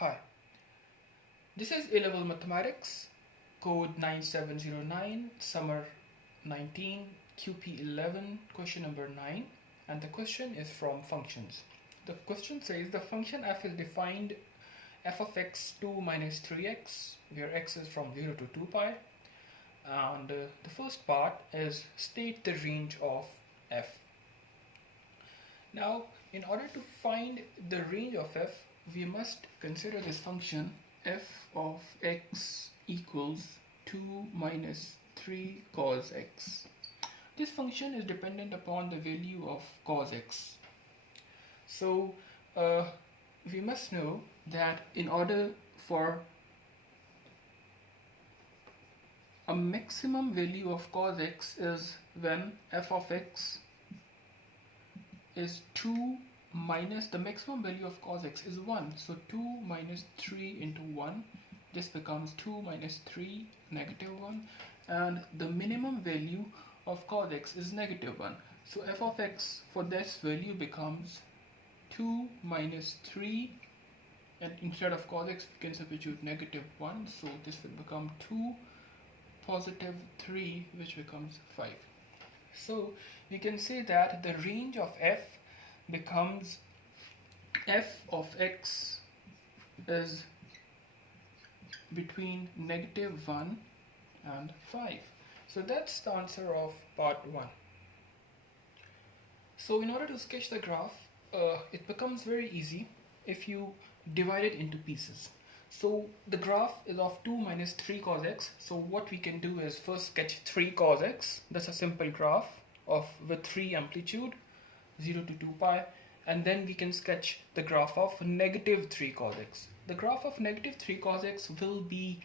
Hi, this is A-Level Mathematics, code 9709, summer 19, QP11, question number 9, and the question is from functions. The question says the function f is defined f of x 2 minus 3x, where x is from 0 to 2 pi, and the first part is state the range of f. Now, in order to find the range of f, we must consider this function f of x equals 2 minus 3 cos x. This function is dependent upon the value of cos x. So we must know that in order for a maximum value of cos x is when f of x is 2 minus the maximum value of cos x is 1. So 2 minus 3 into 1, this becomes 2 minus 3, negative 1, and the minimum value of cos x is negative 1. So f of x for this value becomes 2 minus 3, and instead of cos x we can substitute negative 1, so this will become 2 positive 3, which becomes 5. So we can say that the range of f becomes f of x is between negative 1 and 5. So that's the answer of part 1. So in order to sketch the graph, it becomes very easy if you divide it into pieces. So the graph is of 2 minus 3 cos x. So what we can do is first sketch 3 cos x. That's a simple graph with 3 amplitude, 0 to 2 pi, and then we can sketch the graph of negative 3 cos x. The graph of negative 3 cos x will be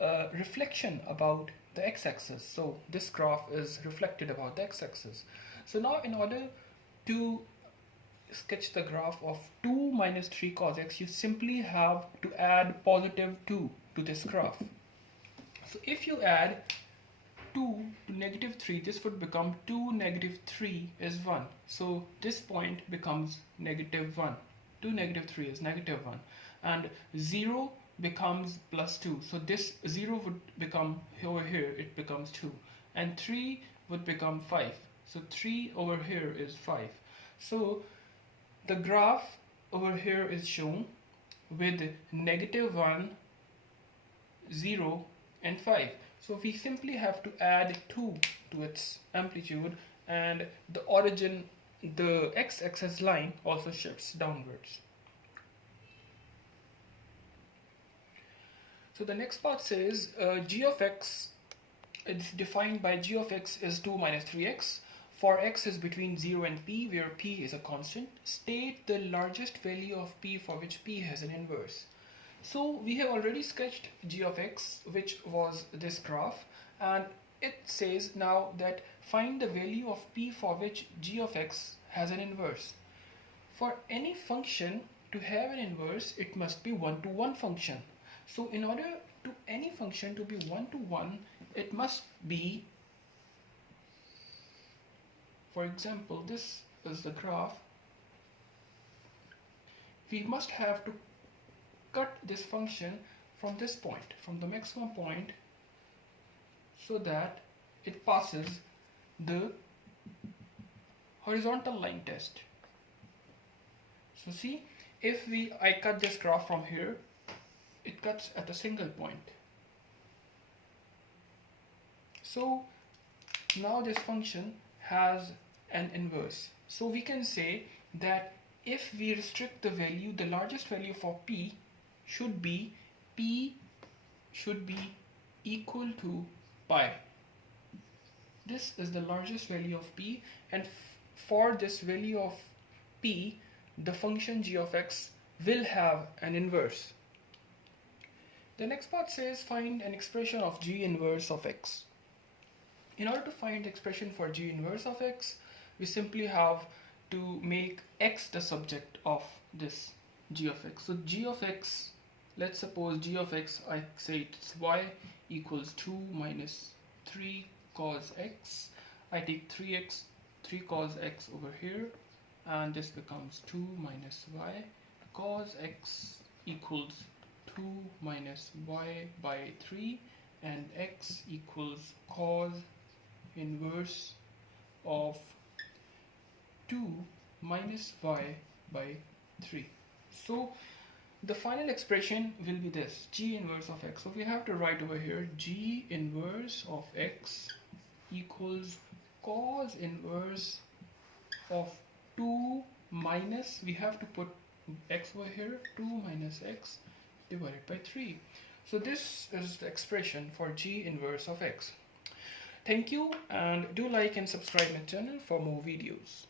a reflection about the x-axis. So this graph is reflected about the x-axis. So now in order to sketch the graph of 2 minus 3 cos x, you simply have to add positive 2 to this graph. So if you add 2 to negative 3, this would become 2 negative 3 is 1. So this point becomes negative 1. 2 negative 3 is negative 1. And 0 becomes plus 2. So this 0 would become over here, it becomes 2. And 3 would become 5. So 3 over here is 5. So the graph over here is shown with negative 1, 0, and 5. So we simply have to add 2 to its amplitude, and the origin, the x-axis line also shifts downwards. So the next part says g of x is defined by g of x is 2 minus 3x. For x is between 0 and p, where p is a constant. State the largest value of p for which p has an inverse. So we have already sketched g of x, which was this graph, and it says now that find the value of p for which g of x has an inverse. For any function to have an inverse, it must be one-to-one function. So in order to any function to be one-to-one, it must be, for example, this is the graph. We must have to cut this function from this point, from the maximum point, so that it passes the horizontal line test. So see, if I cut this graph from here, it cuts at a single point. So now this function has an inverse. So we can say that if we restrict the value, the largest value for p should be equal to pi. This is the largest value of p, and for this value of p, the function g of x will have an inverse. The next part says find an expression of g inverse of x. In order to find the expression for g inverse of x, we simply have to make x the subject of this g of x. So g of x, let's suppose g of x, I say it's y equals 2 minus 3 cos x. I take 3 cos x over here, and this becomes 2 minus y. Cos x equals 2 minus y by 3, and x equals cos inverse of 2 minus y by 3. So the final expression will be this, g inverse of x. So we have to write over here g inverse of x equals cos inverse of 2 minus, we have to put x over here, 2 minus x divided by 3. So this is the expression for g inverse of x. Thank you, and do like and subscribe my channel for more videos.